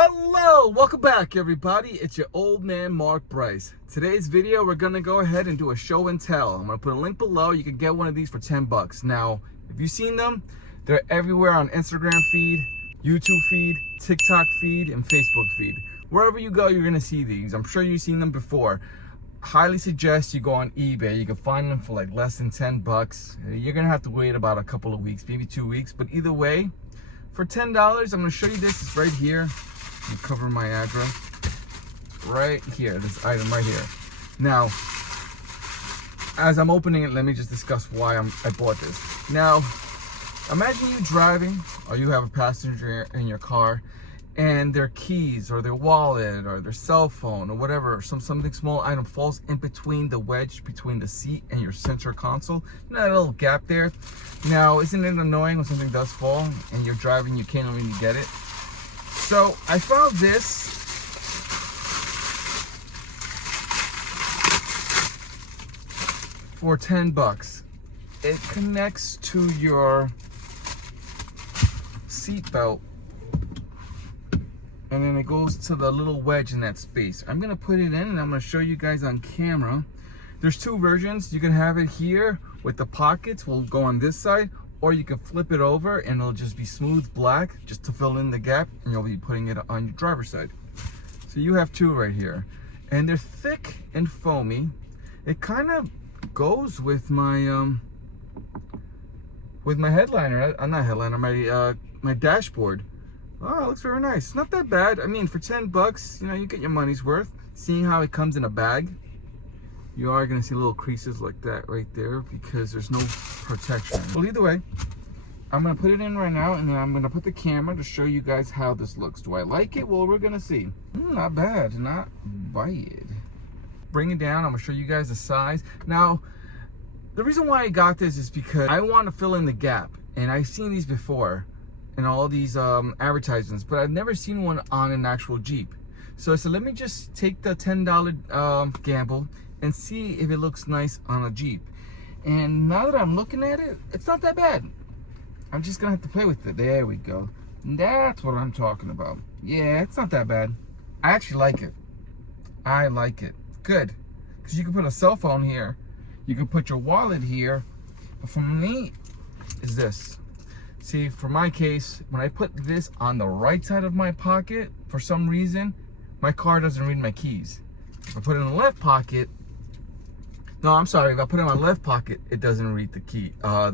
Hello, welcome back everybody. It's your old man Mark Bryce. Today's video we're gonna go ahead and do a show and tell. I'm gonna put a link below. You can get one of these for 10 bucks. Now, if you've seen them, they're everywhere on Instagram feed, YouTube feed, TikTok feed, and Facebook feed. Wherever you go, you're gonna see these. I'm sure you've seen them before. Highly suggest you go on eBay. You can find them for like less than 10 bucks. You're gonna have to wait about a couple of weeks, maybe 2 weeks, but either way, for $10, I'm gonna show you this. It's right here. I'm covering my address right here, this item right here. Now, as I'm opening it, let me just discuss why I bought this. Now, imagine you driving, or you have a passenger in your car, and their keys, or their wallet, or their cell phone, or whatever, something small item falls in between the wedge between the seat and your center console. You know that little gap there? Now, isn't it annoying when something does fall, and you're driving, you can't really get it? So I found this for 10 bucks. It connects to your seat belt, and then it goes to the little wedge in that space. I'm gonna put it in and I'm gonna show you guys on camera. There's two versions. You can have it here with the pockets, will go on this side, or you can flip it over and it'll just be smooth black just to fill in the gap, and you'll be putting it on your driver's side. So you have two right here, and they're thick and foamy. It kind of goes with my headliner, not headliner, my dashboard. Oh, it looks very nice. Not that bad. I mean, for 10 bucks, you know, you get your money's worth. Seeing how it comes in a bag, you are going to see little creases like that right there because there's no protection. Well, either way, I'm going to put it in right now, and then I'm going to put the camera to show you guys how this looks. Do I like it? Well, we're going to see. Not bad. Not bad. Bring it down. I'm going to show you guys the size. Now, the reason why I got this is because I want to fill in the gap, and I've seen these before in all these advertisements, but I've never seen one on an actual Jeep. So let me just take the $10 gamble and see if it looks nice on a Jeep. And now that I'm looking at it, it's not that bad. I'm just gonna have to play with it. There we go. That's what I'm talking about. Yeah, it's not that bad. I actually like it. I like it. Good. Because you can put a cell phone here. You can put your wallet here. But for me, is this. See, for my case, when I put this on the right side of my pocket, for some reason, my car doesn't read my keys. If I put it in the left pocket, no, I'm sorry. If I put it in my left pocket, it doesn't read the key. If I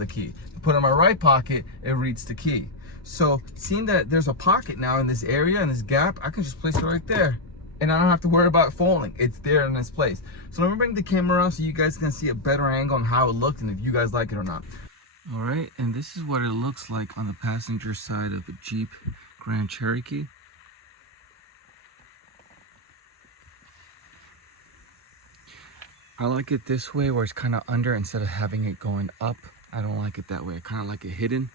put it in my right pocket, it reads the key. So, seeing that there's a pocket now in this area, in this gap, I can just place it right there, and I don't have to worry about it falling. It's there in this place. So let me bring the camera up so you guys can see a better angle on how it looked and if you guys like it or not. All right, and this is what it looks like on the passenger side of a Jeep Grand Cherokee. I like it this way where it's kind of under instead of having it going up. I don't like it that way. I kind of like it hidden.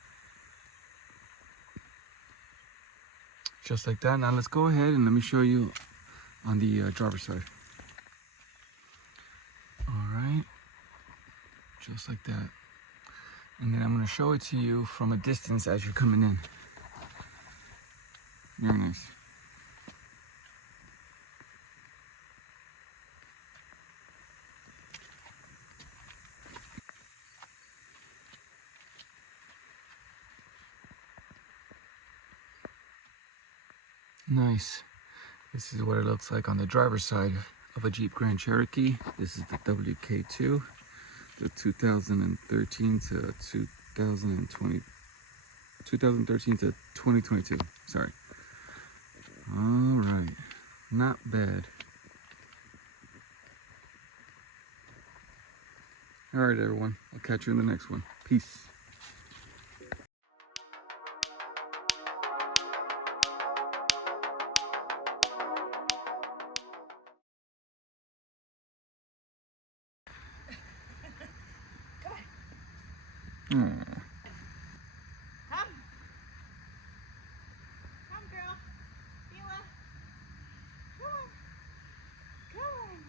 Just like that. Now let's go ahead and let me show you on the driver's side. All right. Just like that. And then I'm going to show it to you from a distance as you're coming in. Very nice. Nice. This is what it looks like on the driver's side of a Jeep Grand Cherokee. This is the WK2, the 2013 to 2022. Sorry. All right. Not bad. All right, everyone. I'll catch you in the next one. Peace. Come. Come, girl. Mila. Come on. Come on.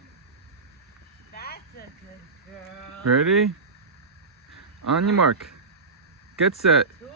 That's a good girl. Ready? On your mark. Get set. Cool.